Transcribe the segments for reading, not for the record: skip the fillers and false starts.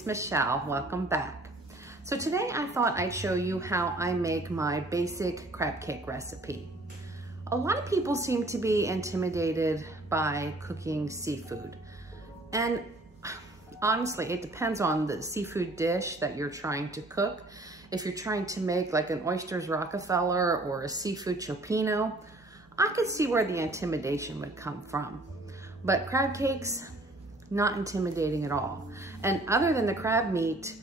it's Michelle. Welcome back. So today I thought I'd show you how I make my basic crab cake recipe. A lot of people seem to be intimidated by cooking seafood. And honestly, it depends on the seafood dish that you're trying to cook. If you're trying to make like an oysters Rockefeller or a seafood cioppino, I could see where the intimidation would come from. But crab cakes, not intimidating at all. And other than the crab meat,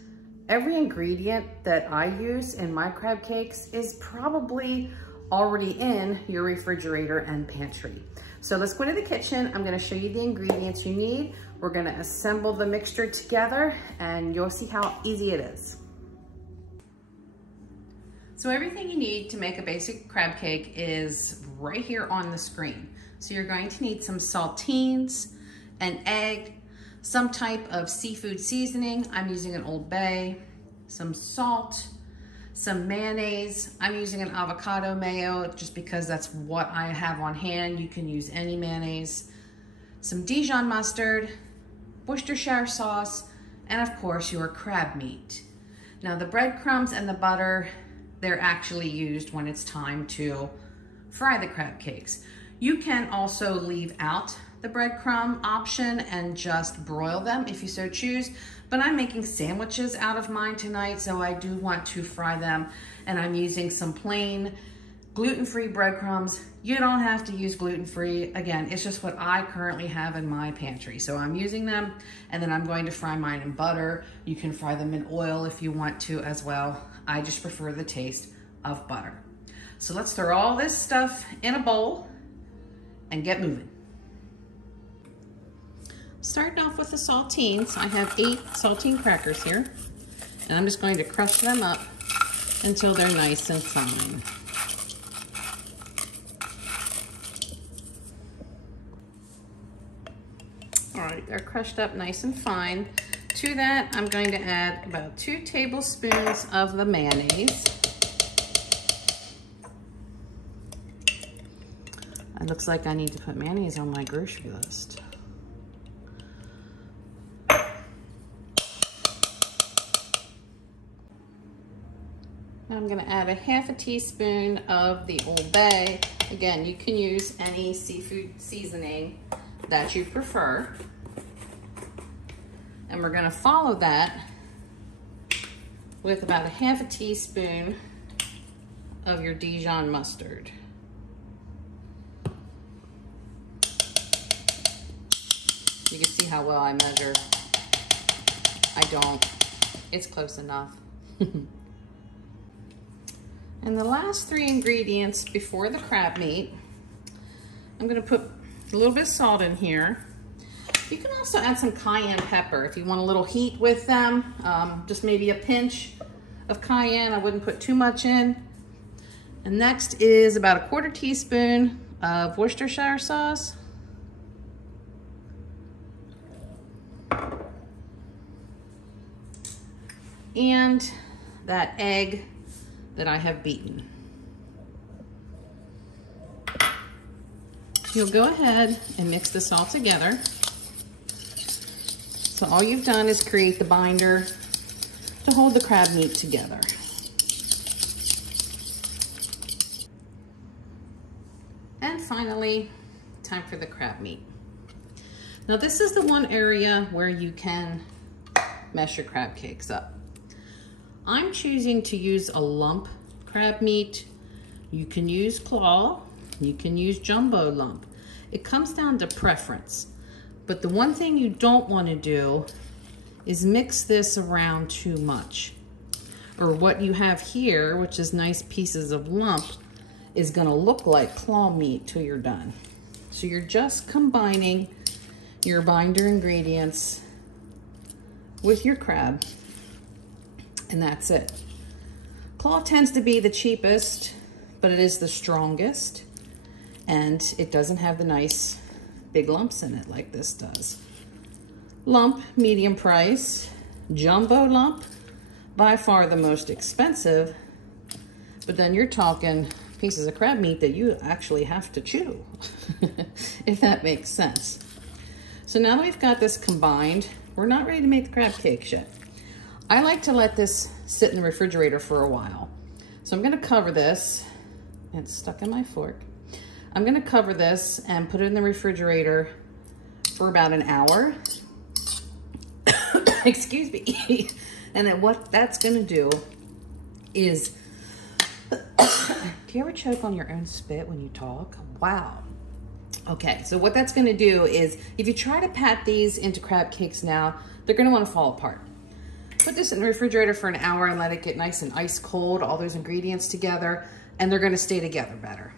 every ingredient that I use in my crab cakes is probably already in your refrigerator and pantry. So let's go into the kitchen. I'm gonna show you the ingredients you need. We're gonna assemble the mixture together and you'll see how easy it is. So everything you need to make a basic crab cake is right here on the screen. So you're going to need some saltines, an egg, some type of seafood seasoning. I'm using an Old Bay, some salt, some mayonnaise. I'm using an avocado mayo just because that's what I have on hand. You can use any mayonnaise. Some Dijon mustard, Worcestershire sauce, and of course your crab meat. Now the breadcrumbs and the butter, they're actually used when it's time to fry the crab cakes. You can also leave out the breadcrumb option and just broil them if you so choose, but I'm making sandwiches out of mine tonight, so I do want to fry them, and I'm using some plain gluten-free breadcrumbs. You don't have to use gluten-free. Again, it's just what I currently have in my pantry. So I'm using them, and then I'm going to fry mine in butter. You can fry them in oil if you want to as well. I just prefer the taste of butter. So let's throw all this stuff in a bowl and get moving. Starting off with the saltines, I have 8 saltine crackers here, and I'm just going to crush them up until they're nice and fine. All right, they're crushed up nice and fine. To that, I'm going to add about 2 tablespoons of the mayonnaise. It looks like I need to put mayonnaise on my grocery list. I'm gonna add a half a teaspoon of the Old Bay. Again, you can use any seafood seasoning that you prefer. And we're gonna follow that with about a half a teaspoon of your Dijon mustard. You can see how well I measure. I don't, it's close enough. And the last 3 ingredients before the crab meat, I'm gonna put a little bit of salt in here. You can also add some cayenne pepper if you want a little heat with them. Just maybe a pinch of cayenne. I wouldn't put too much in. And next is about a 1/4 teaspoon of Worcestershire sauce. And that egg that I have beaten. You'll go ahead and mix this all together. So all you've done is create the binder to hold the crab meat together. And finally, time for the crab meat. Now this is the one area where you can mess your crab cakes up. I'm choosing to use a lump crab meat. You can use claw, you can use jumbo lump. It comes down to preference. But the one thing you don't want to do is mix this around too much. Or what you have here, which is nice pieces of lump, is gonna look like claw meat till you're done. So you're just combining your binder ingredients with your crab, and that's it. Claw tends to be the cheapest, but it is the strongest, and it doesn't have the nice big lumps in it like this does. Lump, medium price. Jumbo lump, by far the most expensive, but then you're talking pieces of crab meat that you actually have to chew, if that makes sense. So now that we've got this combined, we're not ready to make the crab cakes yet. I like to let this sit in the refrigerator for a while. So I'm gonna cover this. It's stuck in my fork. I'm gonna cover this and put it in the refrigerator for about an hour. Excuse me. And then what that's gonna do is, do you ever choke on your own spit when you talk? Wow. Okay, so what that's gonna do is, if you try to pat these into crab cakes now, they're gonna wanna fall apart. Put this in the refrigerator for an hour and let it get nice and ice cold, all those ingredients together, and they're gonna stay together better.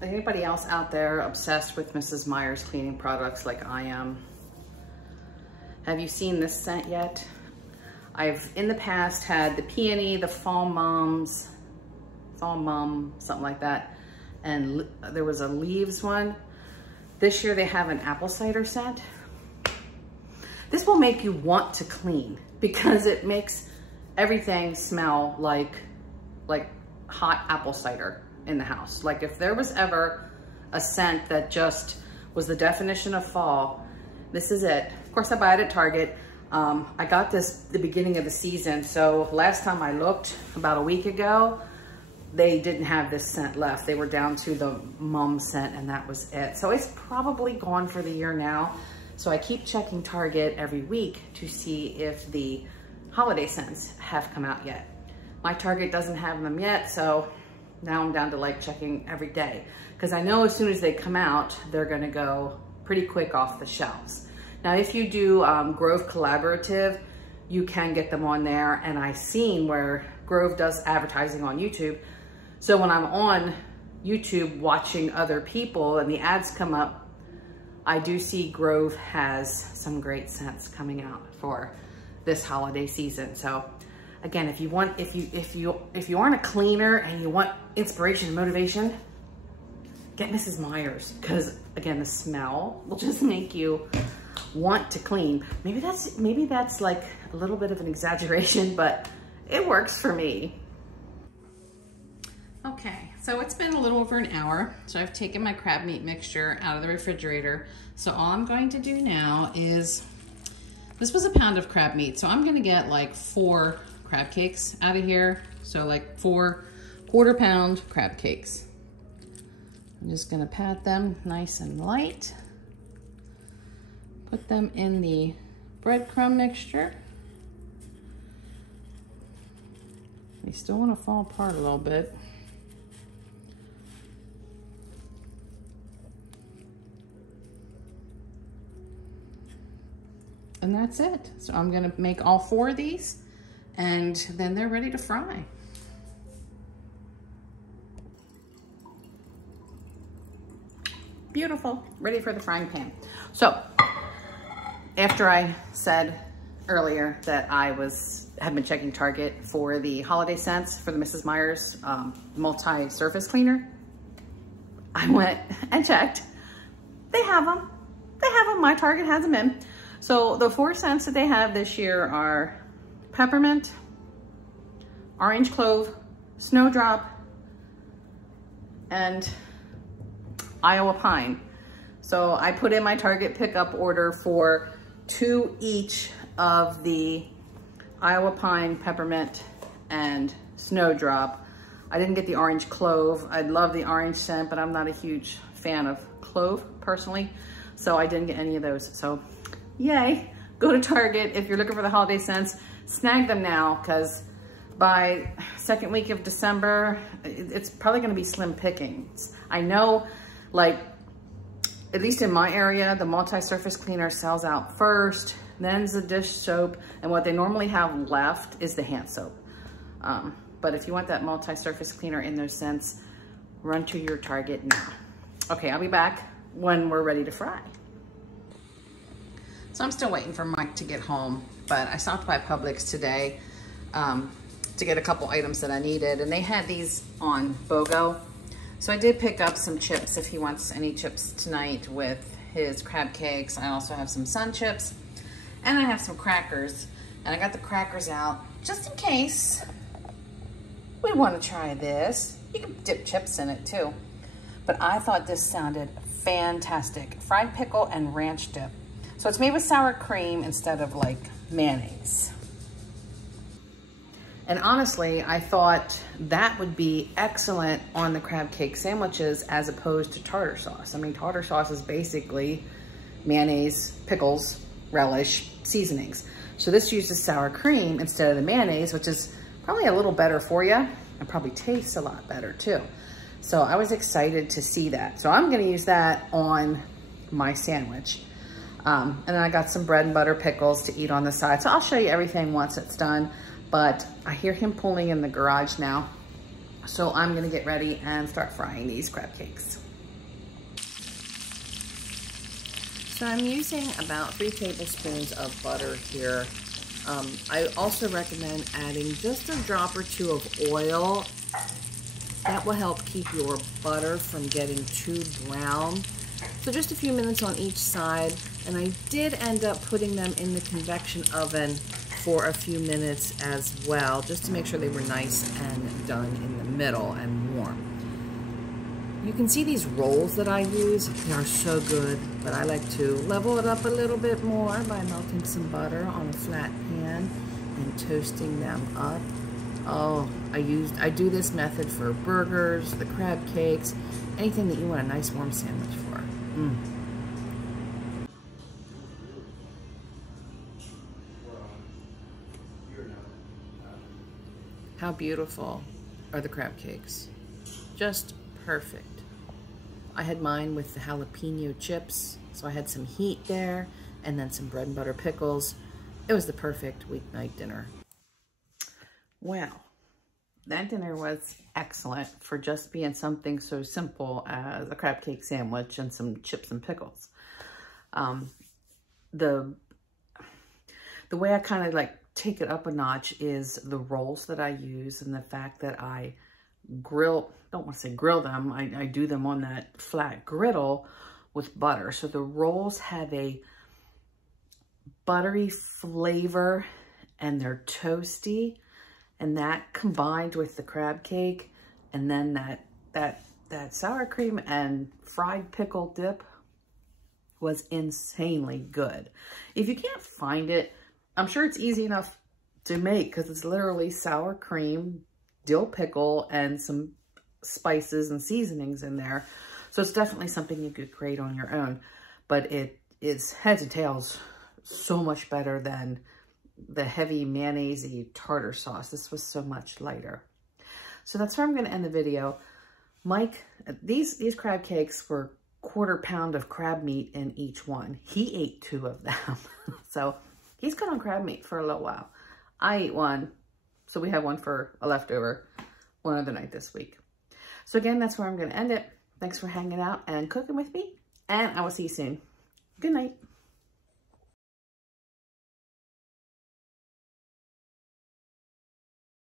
Anybody else out there obsessed with Mrs. Meyers cleaning products like I am? Have you seen this scent yet? I've in the past had the peony, the Fall Mum, something like that. And there was a leaves one. This year they have an apple cider scent. This will make you want to clean because it makes everything smell like hot apple cider in the house. Like if there was ever a scent that just was the definition of fall, this is it. Of course, I buy it at Target. I got this the beginning of the season. So last time I looked about a week ago, they didn't have this scent left. They were down to the mum scent and that was it. So it's probably gone for the year now. So I keep checking Target every week to see if the holiday scents have come out yet. My Target doesn't have them yet, so now I'm down to like checking every day because I know as soon as they come out, they're gonna go pretty quick off the shelves. Now, if you do Grove Collaborative, you can get them on there, and I've seen where Grove does advertising on YouTube. So when I'm on YouTube watching other people and the ads come up, I do see Grove has some great scents coming out for this holiday season. So again, if you aren't a cleaner and you want inspiration and motivation, get Mrs. Meyers, because again, the smell will just make you want to clean. Maybe that's like a little bit of an exaggeration, but it works for me. Okay, so it's been a little over an hour. So I've taken my crab meat mixture out of the refrigerator. So all I'm going to do now is, this was a pound of crab meat. So I'm gonna get like 4 crab cakes out of here. So like 4 quarter-pound crab cakes. I'm just gonna pat them nice and light. Put them in the breadcrumb mixture. They still wanna fall apart a little bit. And that's it. So I'm gonna make all 4 of these, and then they're ready to fry. Beautiful, ready for the frying pan. So, after I said earlier that I had been checking Target for the holiday scents for the Mrs. Meyers multi-surface cleaner, I went and checked. They have them. They have them. My Target has them in. So the 4 scents that they have this year are peppermint, orange clove, snowdrop, and Iowa pine. So I put in my Target pickup order for 2 each of the Iowa pine, peppermint, and snowdrop. I didn't get the orange clove. I love the orange scent, but I'm not a huge fan of clove personally. So I didn't get any of those. So yay, go to Target if you're looking for the holiday scents. Snag them now, because by second week of December, it's probably gonna be slim pickings. I know, like, at least in my area, the multi-surface cleaner sells out first, then's the dish soap, and what they normally have left is the hand soap. But if you want that multi-surface cleaner in those scents, run to your Target now. Okay, I'll be back when we're ready to fry. So I'm still waiting for Mike to get home, but I stopped by Publix today to get a couple items that I needed, and they had these on BOGO. So I did pick up some chips if he wants any chips tonight with his crab cakes. I also have some sun chips and I have some crackers. And I got the crackers out just in case we want to try this. You can dip chips in it too. But I thought this sounded fantastic. Fried pickle and ranch dip. So it's made with sour cream instead of like mayonnaise. And honestly, I thought that would be excellent on the crab cake sandwiches as opposed to tartar sauce. I mean, tartar sauce is basically mayonnaise, pickles, relish, seasonings. So this uses sour cream instead of the mayonnaise, which is probably a little better for you and probably tastes a lot better too. So I was excited to see that. So I'm gonna use that on my sandwich. And then I got some bread and butter pickles to eat on the side. So I'll show you everything once it's done. But I hear him pulling in the garage now. So I'm gonna get ready and start frying these crab cakes. So I'm using about 3 tablespoons of butter here. I also recommend adding just a drop or 2 of oil. That will help keep your butter from getting too brown. So just a few minutes on each side. And I did end up putting them in the convection oven for a few minutes as well, just to make sure they were nice and done in the middle and warm. You can see these rolls that I use, they are so good, but I like to level it up a little bit more by melting some butter on a flat pan and toasting them up. Oh, I do this method for burgers, the crab cakes, anything that you want a nice warm sandwich for. How beautiful are the crab cakes? Just perfect. I had mine with the jalapeno chips, so I had some heat there, and then some bread and butter pickles. It was the perfect weeknight dinner. Well, that dinner was excellent for just being something so simple as a crab cake sandwich and some chips and pickles. The way I kind of like take it up a notch is the rolls that I use and the fact that I don't want to say grill them, I do them on that flat griddle with butter. So the rolls have a buttery flavor and they're toasty, and that combined with the crab cake and then that sour cream and fried pickle dip was insanely good. If you can't find it, I'm sure it's easy enough to make because it's literally sour cream, dill pickle, and some spices and seasonings in there. So it's definitely something you could create on your own, but it is heads and tails so much better than the heavy mayonnaise-y tartar sauce. This was so much lighter. So that's where I'm going to end the video. Mike, these crab cakes were 1/4 pound of crab meat in each one. He ate 2 of them. So he's good on crab meat for a little while. I ate 1, so we have 1 for a leftover one other night this week. So again, that's where I'm going to end it. Thanks for hanging out and cooking with me, and I will see you soon. Good night.